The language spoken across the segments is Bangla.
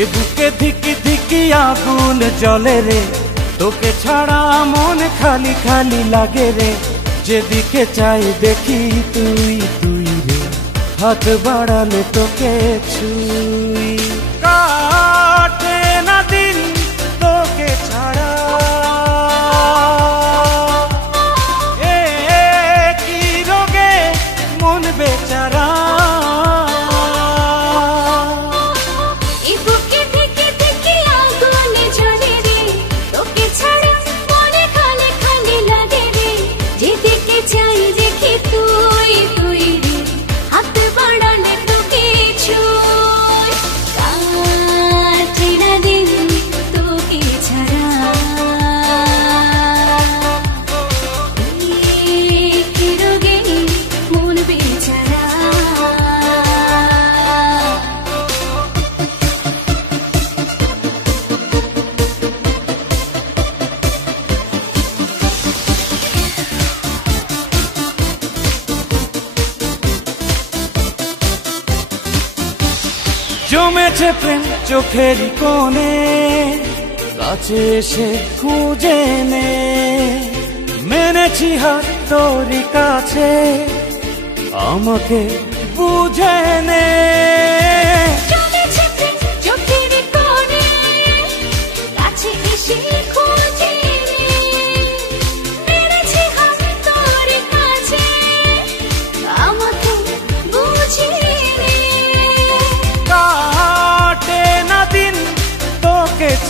এ বুকে ধিকি ধিকি আগুন জ্বলে রে, তোকে ছাড়া মন খালি খালি লাগে রে। যেদিকে চাই দেখি তুই তুই রে, হাত বাড়ালে তোকে ছুঁই। কাটে না দিন তোকে ছাড়া, এ কি রোগে মন বেচারা। জমেছে প্রেম চোখের কোণে, কাছে এসে খুঁজে নে। মেনেছি হাত তোরই কাছে, আমাকে বুঝে নে।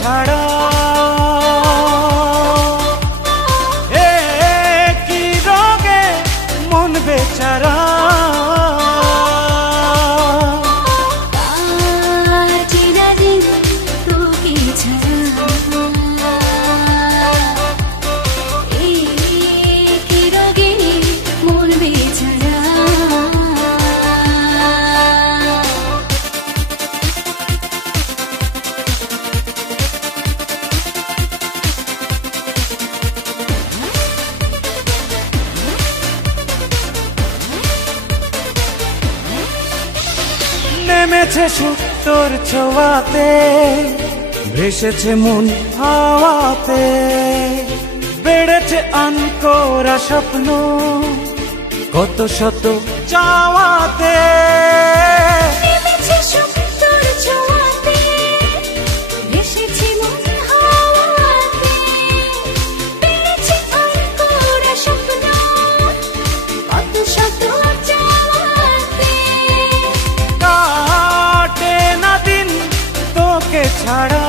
ছাড়া এ কি রোগে মন বেচারা। নেমেছে সুখ তোর ছোঁয়াতে, ভেসেছে মন হাওয়াতে। বেড়েছে আনকোরা স্বপ্ন কত শত চাওয়াতে। ছাড়া